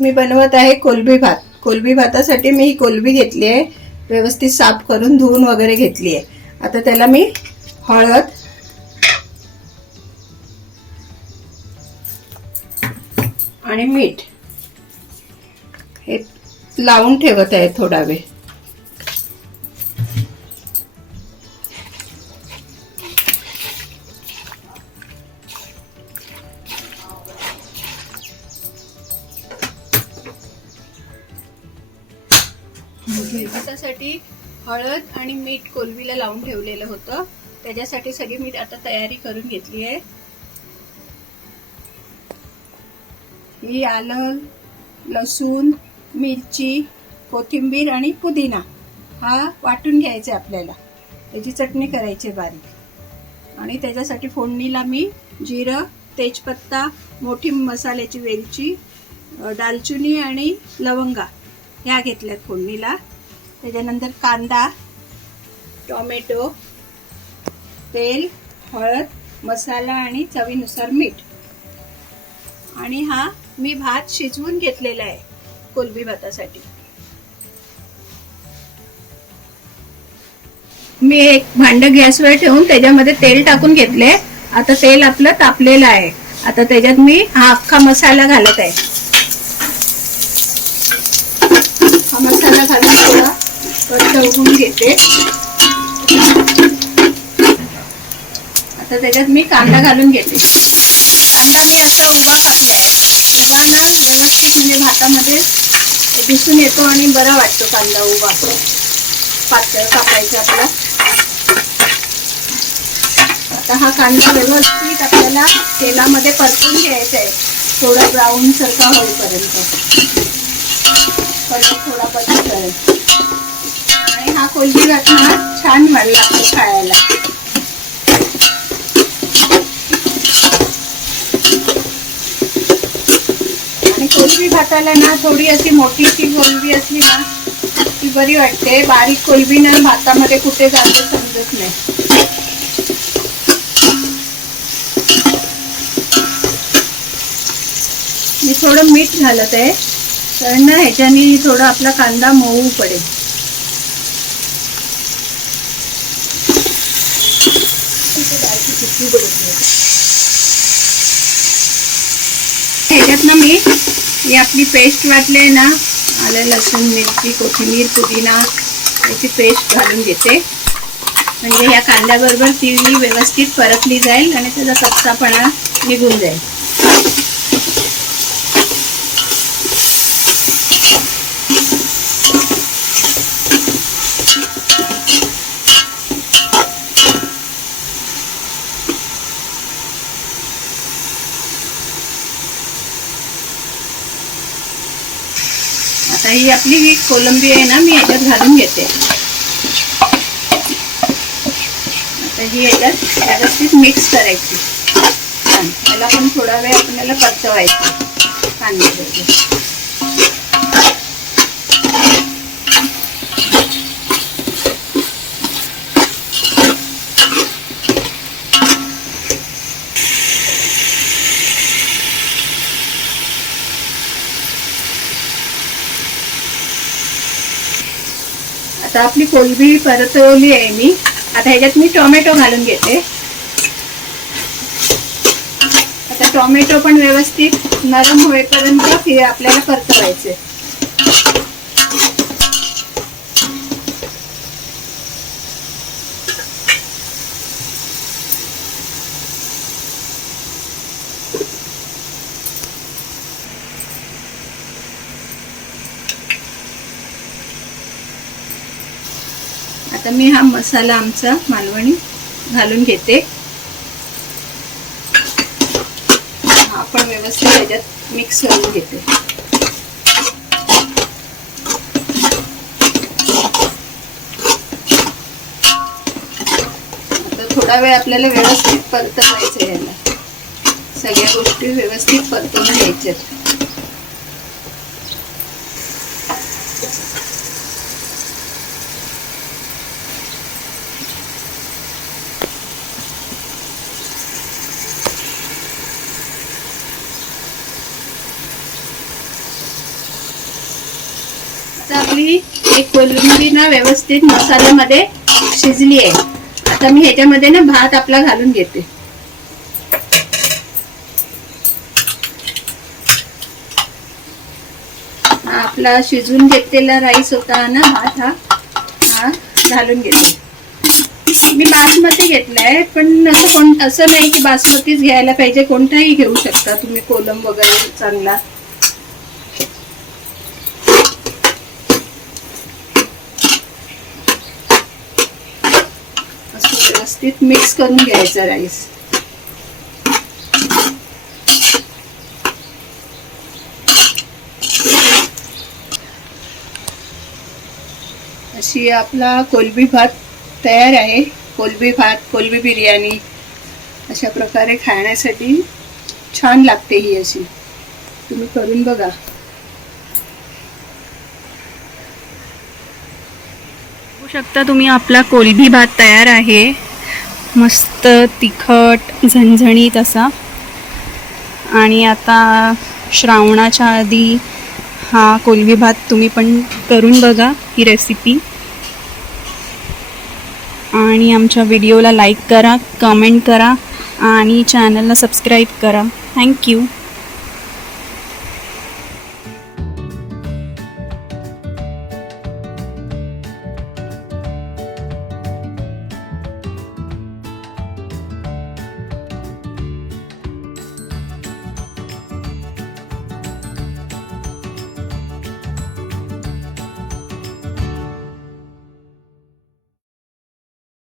मी बनवत आहे कोलबी भात. कोलबी भातासाठी मी ही कोलबी घेतली आहे. व्यवस्थित साफ करून धुवून वगैरे घेतली आहे. आता त्याला मी हळद आणि मीठ हे लावून ठेवत आहे थोडा वेळ. भातासाठी हळद आणि मीठ कोलवीला लावून ठेवलेलं होतं. त्याच्यासाठी सगळी मी आता तयारी करून घेतली आहे. ही आलं लसूण मिरची कोथिंबीर आणि पुदिना. हा वाटून घ्यायचा आपल्याला. त्याची चटणी करायची आहे बारीक. आणि त्याच्यासाठी फोडणीला मी जिरं तेजपत्ता मोठी मसाल्याची वेलची दालचिनी आणि लवंगा ह्या घेतल्यात फोडणीला. त्याच्यानंतर कांदा टोमॅटो तेल हळद मसाला आणि चवीनुसार मीठ. आणि हा मी भात शिजवून घेतलेला आहे कोलबी भातासाठी. मी एक भांड गॅसवर ठेवून त्याच्यामध्ये तेल टाकून घेतले आता तेल आपलं तापलेलं आहे. आता त्याच्यात मी हा अख्खा मसाला घालत आहे हा मसाला घालून थोडा परतवून घेते. आता त्याच्यात मी कांदा घालून घेते. कांदा मी असा उभा कापलाय उभा ना व्यवस्थित म्हणजे भातामध्ये दिसून येतो आणि बरा वाटतो कांदा उभा पातळ कापायचा आपला. आता हा कांदा व्यवस्थित आपल्याला तेलामध्ये परतून घ्यायचा आहे. थोडा ब्राऊन सारखा होईपर्यंत. परत थोडा बदल करेल हा कोलबी भात छान मला लागतो खायला. आणि कोलबी भाताला ना थोडी अशी मोठीशी कोलबी असली ना ती बरी वाटते. बारीक कोलबी ना भातामध्ये कुठे जाते समजत नाही. मी थोडं मीठ घालत आहे. कारण ना ह्याच्याने थोडं आपला कांदा मऊ पडेल. ह्याच्यात ना मी ही आपली पेस्ट वाटले ना आलं लसूण मिरची कोथिंबीर पुदिना याची पेस्ट घालून घेते. म्हणजे ह्या कांद्याबरोबर ती व्यवस्थित परतली जाईल आणि त्याचा कच्चापणा निघून जाईल. आता ही आपली ही कोलंबी आहे ना मी याच्यात घालून घेते. आता ही याच्यात व्यवस्थित मिक्स करायची. छान. त्याला पण थोडा वेळ आपल्याला परतवायचं कांद्याबरोबर आता आपली कोलबी परतवली आहे मी. आता ह्याच्यात मी टोमॅटो घालून घेते. आता टोमॅटो पण व्यवस्थित नरम होईपर्यंत हे आपल्याला परतवायचे. आता मी हा मसाला आमचा मालवणी घालून घेते. हा पण व्यवस्थित ह्याच्यात मिक्स करून घेते. आता थोडा वेळ आपल्याला व्यवस्थित परतवायचं याला. सगळ्या गोष्टी व्यवस्थित परतवून घ्यायच्यात. आपली एक कोलंबी ना व्यवस्थित मसाल्यामध्ये शिजली आहे. आता मी ह्याच्यामध्ये ना भात आपला घालून घेते. आपला शिजून घेतलेला राईस होता ना भात हा हा घालून घेते. मी बासमती घेतलाय पण असं कोण असं नाही की बासमतीच घ्यायला पाहिजे. कोणताही घेऊ शकता तुम्ही कोलम वगैरे चांगला असं व्यवस्थित मिक्स करून घ्यायचा राईस अशी आपला कोलबी भात तयार आहे. कोलबी भात कोलबी बिर्याणी अशा प्रकारे खाण्यासाठी छान लागते ही अशी. तुम्ही करून बघा. शकता तुम्ही आपला कोलबी भात तयार आहे. मस्त तिखट झणझणीत असा. आणि आता श्रावणाच्या आधी हा कोलबी भात तुम्ही पण करून बघा ही रेसिपी आणि आमच्या व्हिडिओला लाईक करा कमेंट करा आणि चॅनलला सबस्क्राईब करा. थँक्यू